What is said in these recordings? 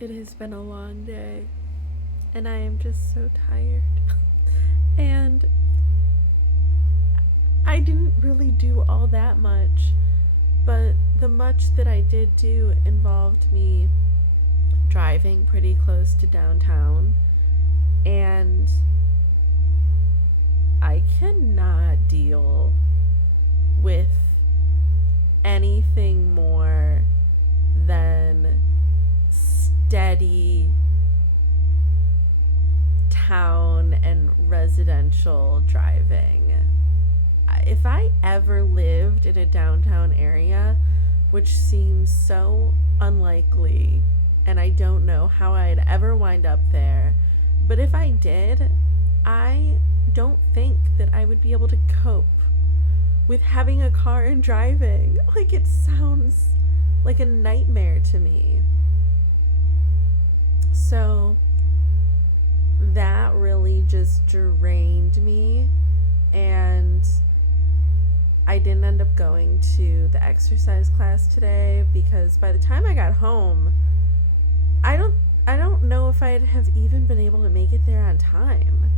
It has been a long day, and I am just so tired. And I didn't really do all that much, but the much that I did do involved me driving pretty close to downtown, and I cannot deal with anything more than steady town and residential driving. If I ever lived in a downtown area, which seems so unlikely, and I don't know how I'd ever wind up there, but if I did, I don't think that I would be able to cope with having a car and driving. Like, it sounds like a nightmare to me. So, that really just drained me, and I didn't end up going to the exercise class today because by the time I got home, I don't I don't know if I'd have even been able to make it there on time,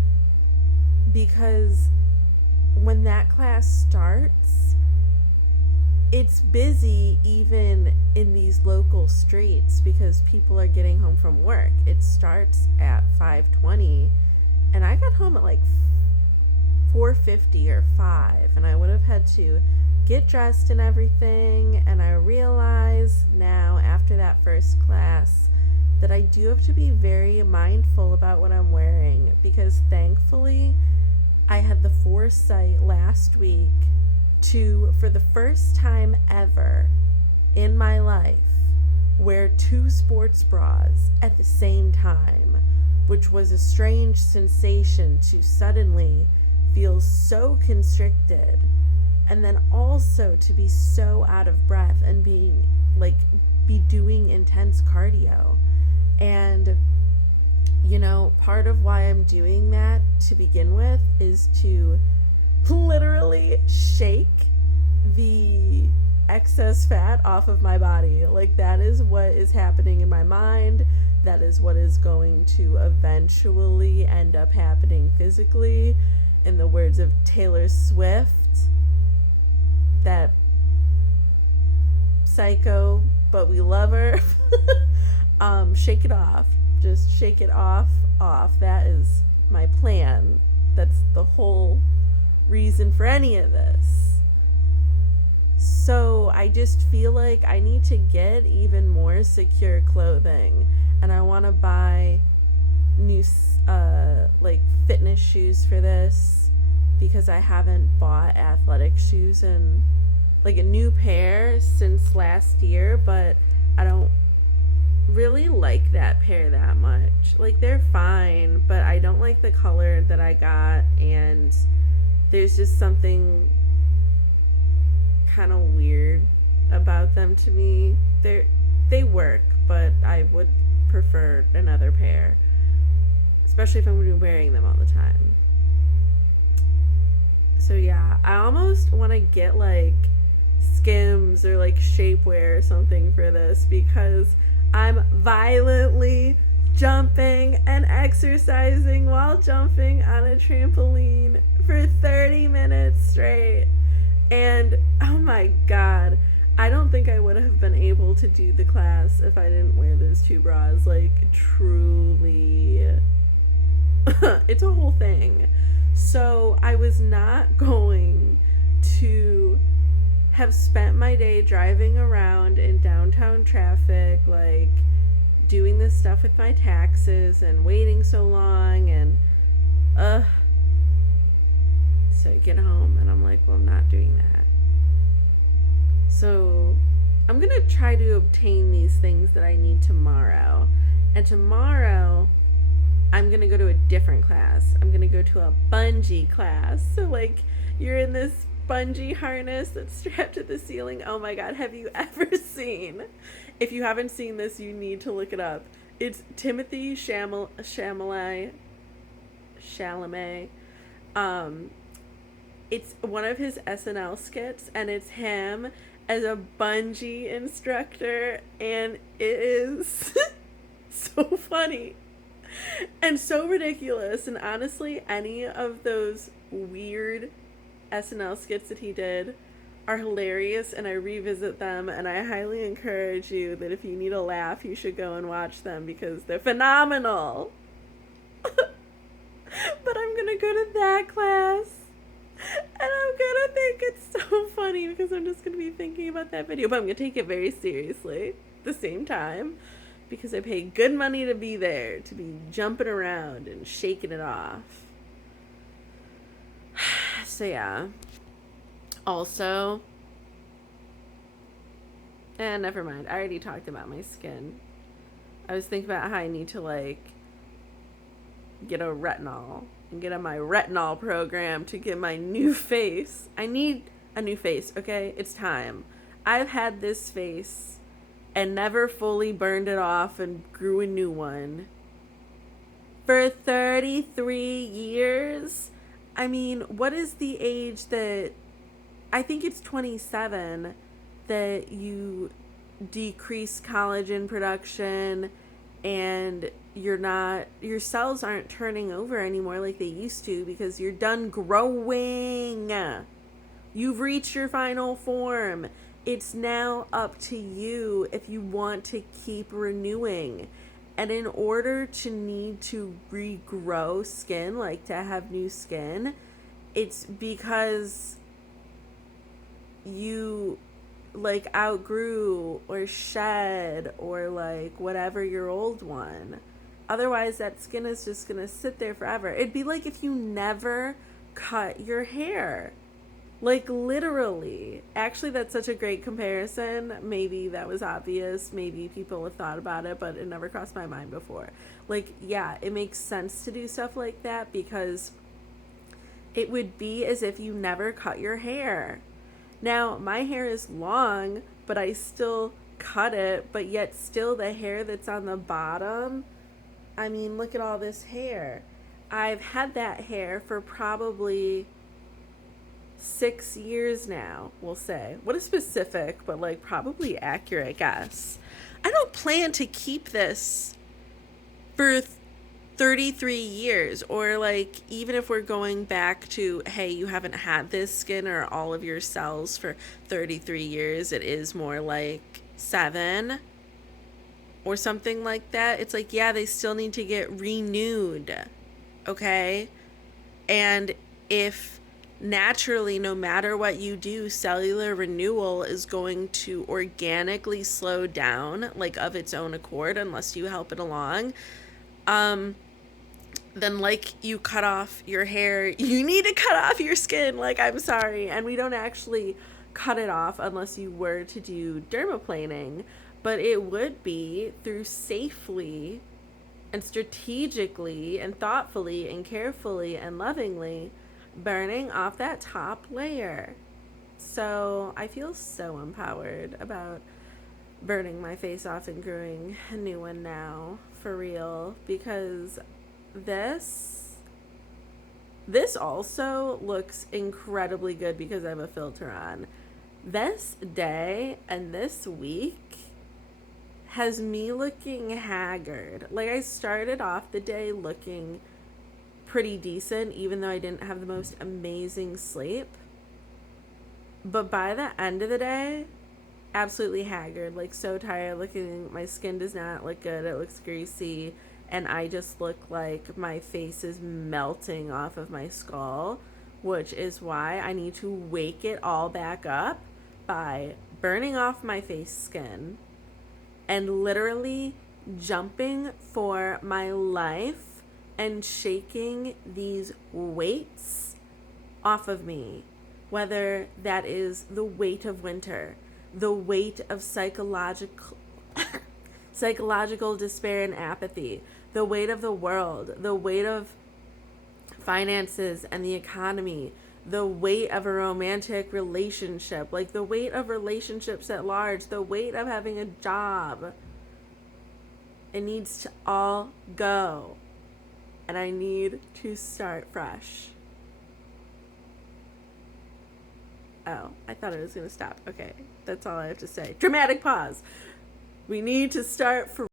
because when that class starts, it's busy even in these local streets because people are getting home from work. It starts at 5:20, and I got home at like 4:50 or 5, and I would have had to get dressed and everything. And I realize now after that first class that I do have to be very mindful about what I'm wearing, because thankfully I had the foresight last week to, for the first time ever in my life, wear two sports bras at the same time, which was a strange sensation to suddenly feel so constricted, and then also to be so out of breath and being like be doing intense cardio. And part of why I'm doing that to begin with is to literally shake the excess fat off of my body. Like, that is what is happening in my mind. That is what is going to eventually end up happening physically. In the words of Taylor Swift, that psycho, but we love her. Shake it off. Just shake it off. That is my plan. That's the whole reason for any of this. So I just feel like I need to get even more secure clothing, and I want to buy new like fitness shoes for this, because I haven't bought athletic shoes in like a new pair since last year, but I don't really like that pair that much. Like, they're fine, but I don't like the color that I got, and there's just something kind of weird about them to me. They work, but I would prefer another pair, especially if I'm going to be wearing them all the time. So yeah, I almost want to get like Skims or like shapewear or something for this, because I'm violently jumping and exercising while jumping on a trampoline for 30 minutes straight. And oh my god, I don't think I would have been able to do the class if I didn't wear those two bras. Like, truly. It's a whole thing. So I was not going to have spent my day driving around in downtown traffic, like doing this stuff with my taxes and waiting so long, and so I get home and I'm like, well, I'm not doing that. So I'm gonna try to obtain these things that I need tomorrow. And tomorrow I'm gonna go to a different class. I'm gonna go to a bungee class. So like, you're in this bungee harness that's strapped to the ceiling. Oh my god, have you ever seen? If you haven't seen this, you need to look it up. It's Timothy Chalamet. It's one of his SNL skits, and it's him as a bungee instructor, and it is so funny and so ridiculous. And honestly, any of those weird SNL skits that he did are hilarious, and I revisit them, and I highly encourage you that if you need a laugh, you should go and watch them because they're phenomenal. But I'm gonna go to that class, and I'm gonna think it's so funny because I'm just gonna be thinking about that video, but I'm gonna take it very seriously at the same time because I pay good money to be there, to be jumping around and shaking it off. So yeah. Also, never mind. I already talked about my skin. I was thinking about how I need to get a retinol and get on my retinol program to get my new face. I need a new face, okay? It's time. I've had this face and never fully burned it off and grew a new one for 33 years. I mean, what is the age that, I think it's 27, that you decrease collagen production and your cells aren't turning over anymore like they used to because you're done growing. You've reached your final form. It's now up to you if you want to keep renewing. And in order to need to regrow skin, like to have new skin, it's because you outgrew or shed or whatever your old one. Otherwise, that skin is just gonna sit there forever. It'd be like if you never cut your hair. Literally. Actually, that's such a great comparison. Maybe that was obvious. Maybe people have thought about it, but it never crossed my mind before. Yeah, it makes sense to do stuff like that because it would be as if you never cut your hair. Now, my hair is long, but I still cut it, but yet still the hair that's on the bottom, I mean, look at all this hair. I've had that hair for probably 6 years now, we'll say. What a specific, but probably accurate guess. I don't plan to keep this for 33 years, or even if we're going back to, hey, you haven't had this skin or all of your cells for 33 years, it is more like 7 or something like that. It's yeah, they still need to get renewed, okay? And if naturally, no matter what you do, cellular renewal is going to organically slow down of its own accord unless you help it along, then you cut off your hair, you need to cut off your skin. I'm sorry. And we don't actually cut it off unless you were to do dermaplaning, but it would be through safely and strategically and thoughtfully and carefully and lovingly burning off that top layer. So I feel so empowered about burning my face off and growing a new one now, for real, because this also looks incredibly good because I have a filter on. This day and this week has me looking haggard. I started off the day looking pretty decent, even though I didn't have the most amazing sleep. But by the end of the day, absolutely haggard, so tired looking. My skin does not look good. It looks greasy. And I just look like my face is melting off of my skull, which is why I need to wake it all back up by burning off my face skin and literally jumping for my life and shaking these weights off of me, whether that is the weight of winter, the weight of psychological despair and apathy, the weight of the world, the weight of finances and the economy, the weight of a romantic relationship, the weight of relationships at large, the weight of having a job. It needs to all go. And I need to start fresh. Oh, I thought it was going to stop. Okay, that's all I have to say. Dramatic pause. We need to start for